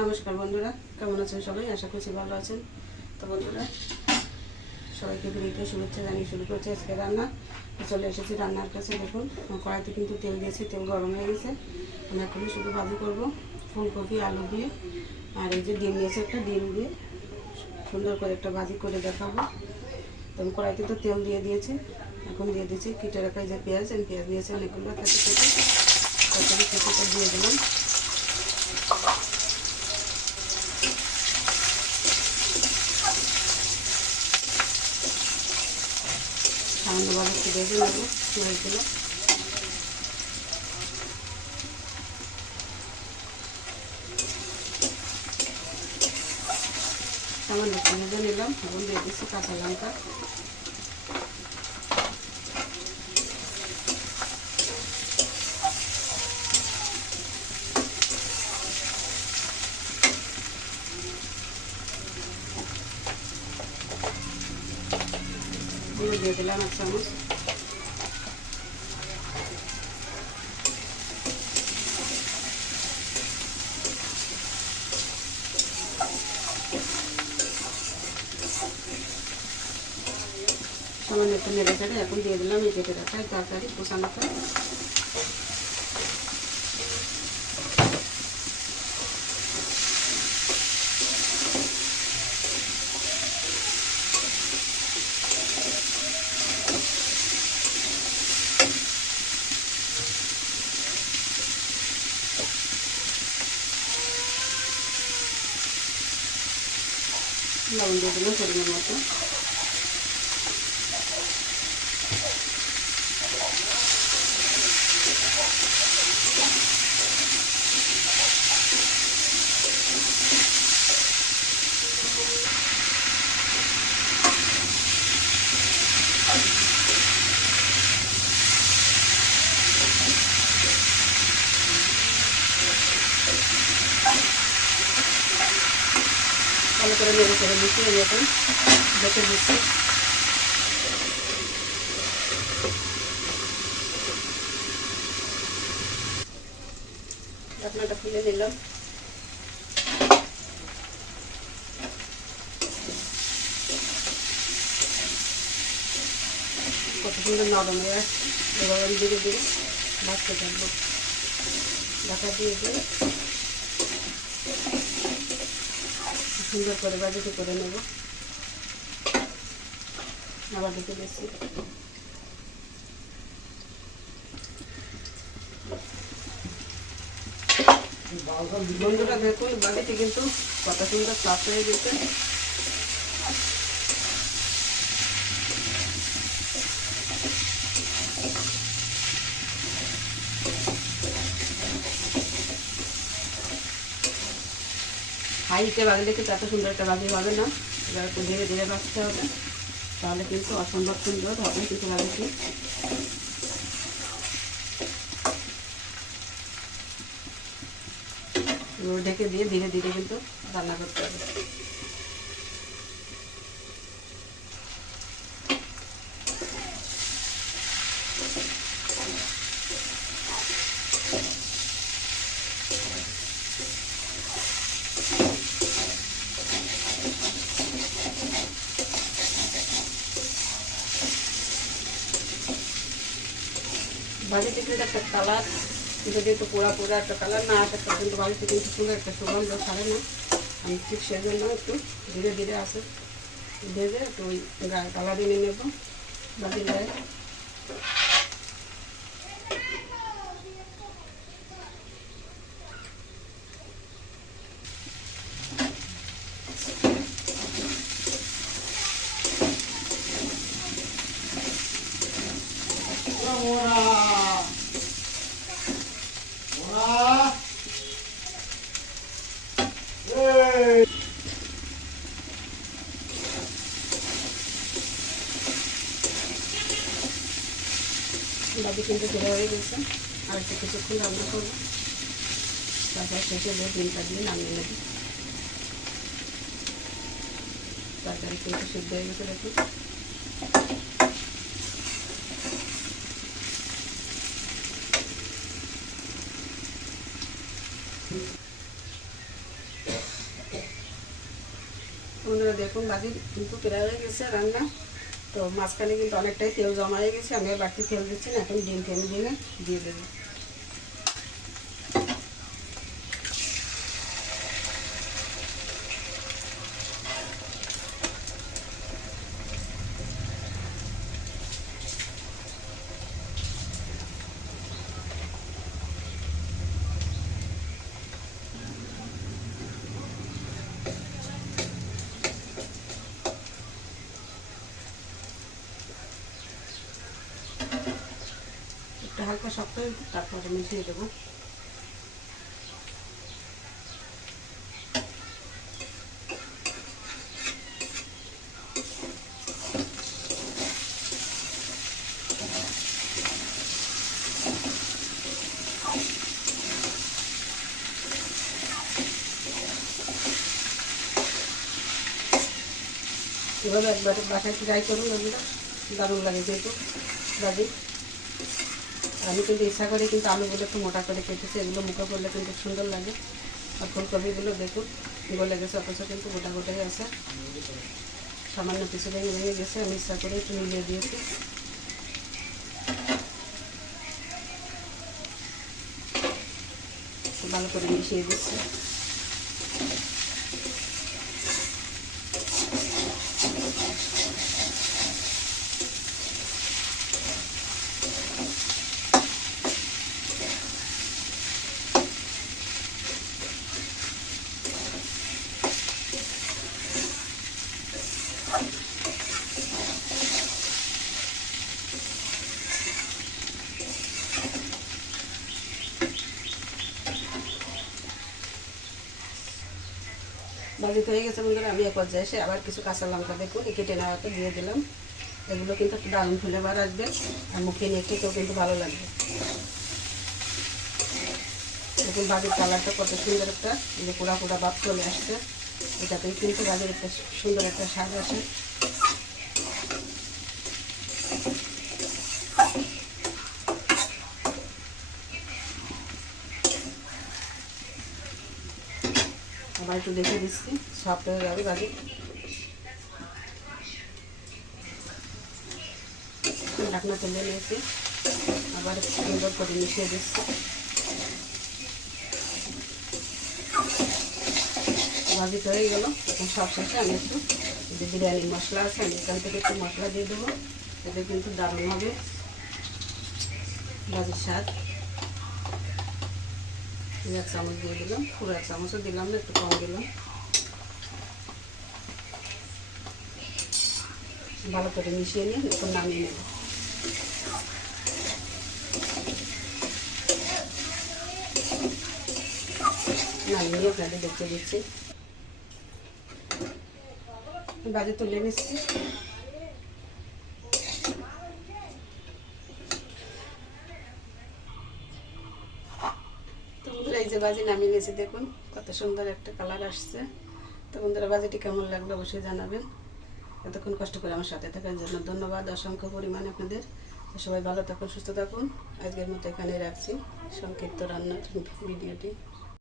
নমস্কার বন্ধুরা, কেমন আছেন সবাই? আশা করছি ভালো আছেন। তো বন্ধুরা, সবাইকে ভিডিওতে শুভেচ্ছা জানিয়ে শুরু করছি আজকে রান্না। চলে এসেছি রান্নার কাছে। দেখুন, কড়াইতে কিন্তু তেল দিয়েছি, তেল গরম হয়ে গেছে। আমি এখন শুধু ভাজি করব ফুলকপি আলু দিয়ে। আর এই যে ডিম নিয়েছে, একটা ডিম দিয়ে সুন্দর করে একটা ভাজি করে দেখাবো। তো আমি কড়াইতে তো তেল দিয়ে দিয়েছি, এখন দিয়ে দিয়েছি কেটে রাখা যে পেঁয়াজ। আমি পেঁয়াজ দিয়েছি অনেকগুলো কেটে কেটে দিয়ে দিলাম। সামান্য ভালো একটু ভেজে নেবো পেঁয়াজগুলো। সামান্য একটু ভেজে নিলাম। এখন দিয়ে দিচ্ছি কাঁচা লঙ্কা। দিয়ে দিলাম 1 চামচ। সামান্য একটু নেড়ে চেড়ে এখন দিয়ে দিলাম এই কেটে রাখা তরকারি কুচানোটা। লবণ দিয়ে দিলাম পরিমাণ মতো। ভালো করে নেড়ে চেড়ে মিশিয়ে এখন দেখে দিচ্ছি। ঢাকনাটা খুলে নিলাম। কত সুন্দর নরম হয়ে আসছে। এবার আমি ধীরে ধীরে ভাজতে থাকবো। ঢাকা দিয়ে দিয়ে সুন্দর করে ভাজিতে করে নেব। আবার ঢেকে দিচ্ছি। বন্ধুরা দেখুন, বাড়িতে কিন্তু কত সুন্দর সাফ হয়ে গেছে। হাইতে বাজলে কিন্তু এত সুন্দর একটা বাজি হবে না। এবার একটু ধীরে ধীরে বাজতে হবে, তাহলে কিন্তু অসম্ভব সুন্দর হবে কিন্তু বাজিটি। ঢেকে দিয়ে ধীরে ধীরে কিন্তু রান্না করতে হবে। ভাজিতে কিন্তু একটা কালার, যদি একটু পোড়া পোড়া একটা কালার না আসে কিন্তু বাড়িতে কিন্তু সুন্দর একটা সুগন্ধ ছাড়ে না। আমি ঠিক সেজন্য একটু ধীরে ধীরে আসে ভেজে একটু ওই গায়ে কালার এনে নেব বাজির গায়ে। বাজি কিন্তু ঘুরে হয়ে গেছে। আর একটু কিছুক্ষণ রান্না করবো, তারপর শেষে যে ডিমটা দিয়ে নামিয়ে নেব। তরকারি কিন্তু সিদ্ধ হয়ে গেছে দেখুন। বন্ধুরা দেখুন ভাজি কিন্তু প্রায় হয়ে গেছে রান্না। তো মাঝখানে কিন্তু অনেকটাই তেল জমা হয়ে গেছে, আমি আর বাড়তি তেল দিচ্ছি না, এখন ডিম টেনে দিয়ে দেবো। একটু হালকা শক্ত হয়ে তারপরে মিশিয়ে দেবো। এভাবে একবার বাসায় ট্রাই করুন বন্ধুরা, দারুণ লাগে যেহেতু ভাজি। আমি কিন্তু ইচ্ছা করে কিন্তু আলুগুলো একটু মোটা করে কেটেছি, এগুলো মুখে করলে কিন্তু সুন্দর লাগে। আর ফুলকপিগুলো দেখুন গলে গেছে, অথচ কিন্তু গোটা গোটাই আছে, সামান্য কিছু ভেঙে ভেঙে গেছে, আমি ইচ্ছা করে একটু মিলিয়ে দিয়েছি। ভালো করে মিশিয়ে দিচ্ছি। ভাজি হয়ে গেছে বন্ধুরা, আমি এক পর্যায়ে এসে আবার কিছু কাঁচা লঙ্কা দেখুন কেটে নেওয়াতে দিয়ে দিলাম। এগুলো কিন্তু একটু দারুণ ফ্লেভার আসবে, আর মুখে নিয়ে খেতেও কিন্তু ভালো লাগবে। দেখুন ভাজির কালারটা কত সুন্দর, একটা যে পোড়া পোড়া ভাব চলে আসছে, এটাতেই কিন্তু ভাজির একটা সুন্দর একটা স্বাদ আসে। আবার একটু দেখে দিচ্ছি, সফট হয়ে যাবে ভাজি। ঢাকনা তুলে নিয়েছি, আবার সুন্দর করে মিশিয়ে দিচ্ছি। ভাজি হয়ে গেল, এখন সব শেষে আমি একটু যে বিরিয়ানির মশলা আছে আমি এখান থেকে একটু মশলা দিয়ে দেবো, এতে কিন্তু দারুণ হবে ভাজির স্বাদ। 1 চামচ দিয়ে দিলাম, পুরো 1 চামচও দিলাম না, একটু কম দিলাম। ভালো করে মিশিয়ে নিয়ে এখন নামিয়ে নেব। নামিয়ে আপনাদের দেখতে দিচ্ছি। ভাজি তুলে নিচ্ছি। তো বন্ধুরা এই যে ভাজি নামিয়ে নিয়েছি, দেখুন কত সুন্দর একটা কালার আসছে। তো বন্ধুরা ভাজিটি কেমন লাগলো অবশ্যই জানাবেন। এতক্ষণ কষ্ট করে আমার সাথে থাকার জন্য ধন্যবাদ অসংখ্য পরিমাণে আপনাদের। সবাই ভালো থাকুন, সুস্থ থাকুন। আজকের মতো এখানে রাখছি সংক্ষিপ্ত রান্নার ভিডিওটি।